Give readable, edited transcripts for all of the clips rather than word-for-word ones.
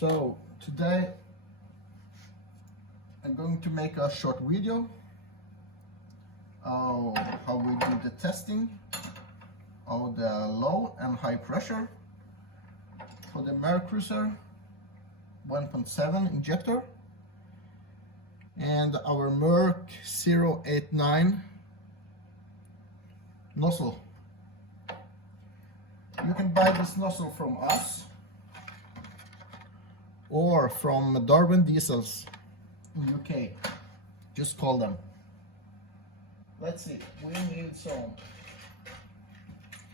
So today I'm going to make a short video of how we do the testing of the low and high pressure for the Mercruiser 1.7 injector and our Merc 089 nozzle. You can buy this nozzle from us or from Darwin Diesels in UK. Just call them. Let's see, we need some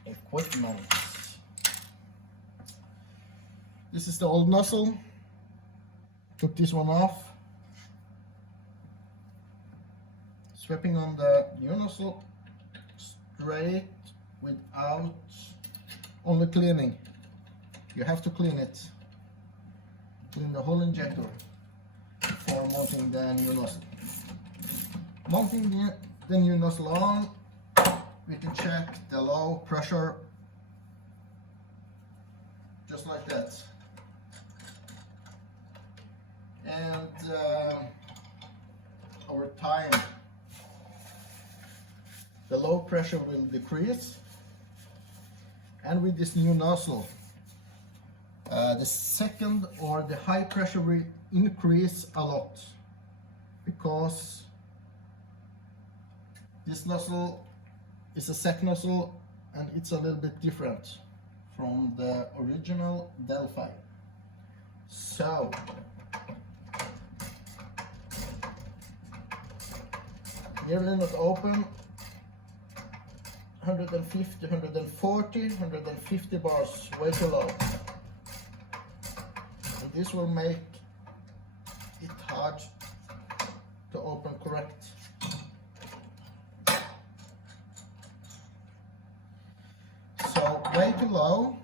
equipment. This is the old nozzle. Took this one off. Swapping on the new nozzle straight without only cleaning. You have to clean it. Clean the whole injector before mounting the new nozzle. Mounting the new nozzle on, we can check the low pressure just like that. And over time, the low pressure will decrease, and with this new nozzle, the second or the high pressure will increase a lot, because this nozzle is a SEC nozzle and it's a little bit different from the original Delphi. So nearly not open. 150, 140, 150 bars, way too low. And this will make it hard to open correct. So way too low.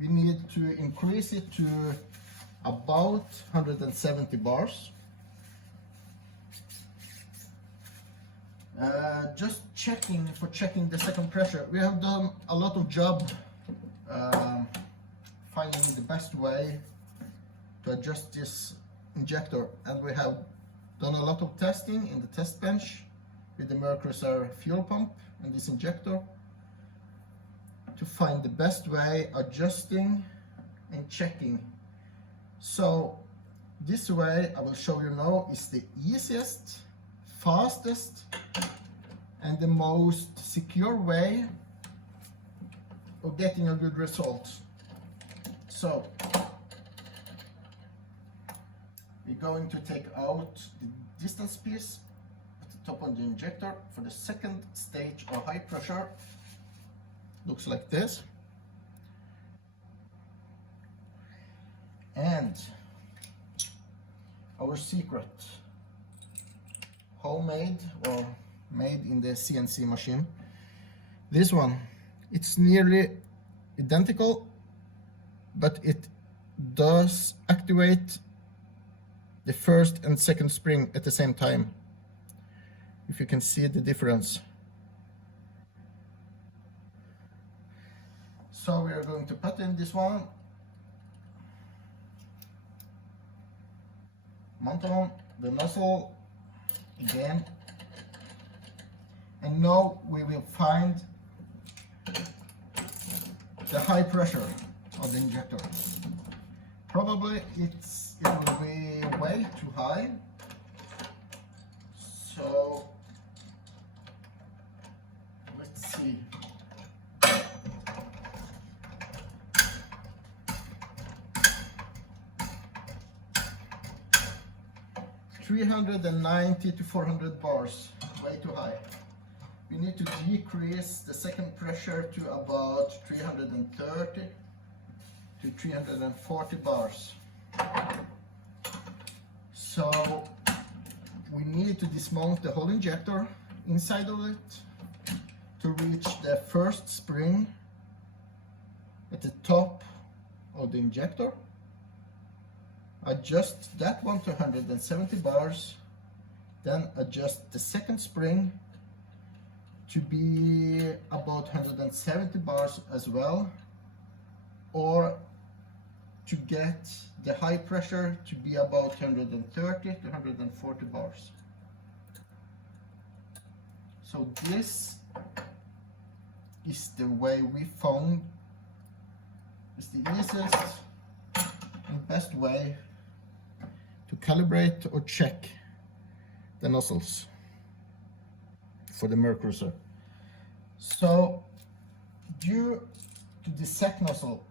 We need to increase it to about 170 bars. Just checking the second pressure. We have done a lot of job finding the best way to adjust this injector, and we have done a lot of testing in the test bench with the Mercruiser fuel pump and this injector to find the best way adjusting and checking. So this way I will show you now is the easiest, fastest and the most secure way of getting a good result. So we're going to take out the distance piece at the top of the injector for the second stage of high pressure. Looks like this. And our secret, homemade or made in the CNC machine. This one, it's nearly identical, but it does activate the first and second spring at the same time. If you can see the difference. So we are going to put in this one, mount on the nozzle again. And now we will find the high pressure of the injector. Probably it will be way too high. So let's see. $390 to 400 bars, way too high. We need to decrease the second pressure to about 330 to 340 bars. So we need to dismount the whole injector inside of it to reach the first spring at the top of the injector. Adjust that one to 170 bars, then adjust the second spring to be about 170 bars as well, or to get the high pressure to be about 130 to 140 bars. So this is the way we found is the easiest and best way to calibrate or check the nozzles for the Mercruiser. So due to the SEC nozzle,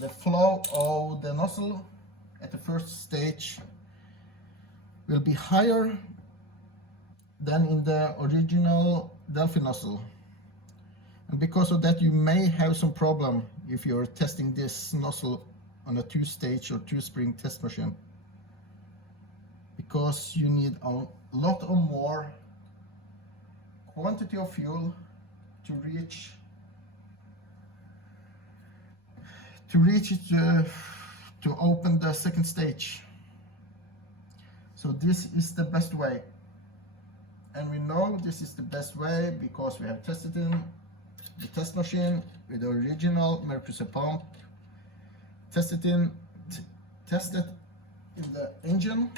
the flow of the nozzle at the first stage will be higher than in the original Delphi nozzle. And because of that, you may have some problem if you're testing this nozzle on a 2-stage or 2-spring test machine, because you need a lot or more quantity of fuel to reach it to open the second stage. So this is the best way, and we know this is the best way because we have tested in the test machine with the original Mercruiser pump, tested in the engine,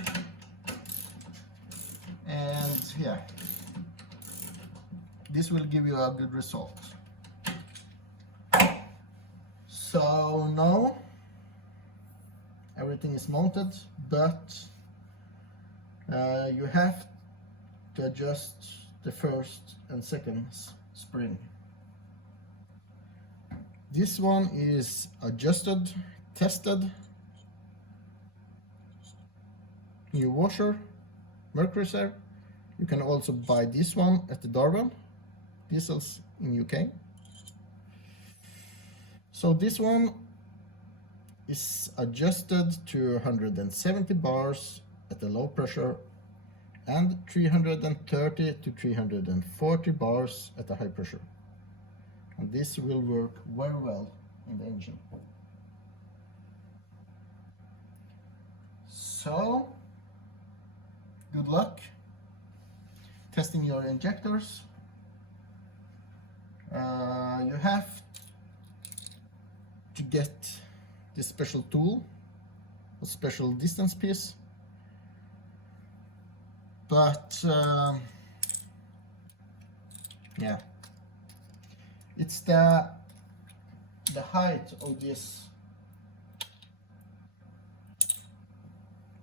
and yeah, this will give you a good result. So now everything is mounted, but you have to adjust the first and second spring. This one is adjusted, tested, new washer, Mercruiser. You can also buy this one at the Darwin, diesels in UK. So this one is adjusted to 170 bars at the low pressure and 330 to 340 bars at the high pressure. And this will work very well in the engine. So, good luck testing your injectors. You have to get this special tool, a special distance piece, but yeah, it's the height of this.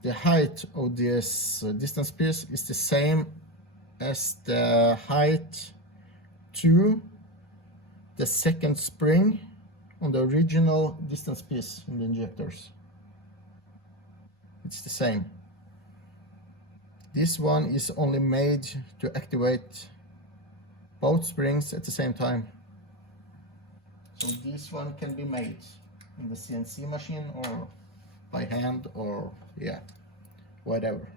The height of this distance piece is the same as the height to the second spring on the original distance piece in the injectors. It's the same. This one is only made to activate both springs at the same time. So this one can be made in the CNC machine or by hand or yeah, whatever.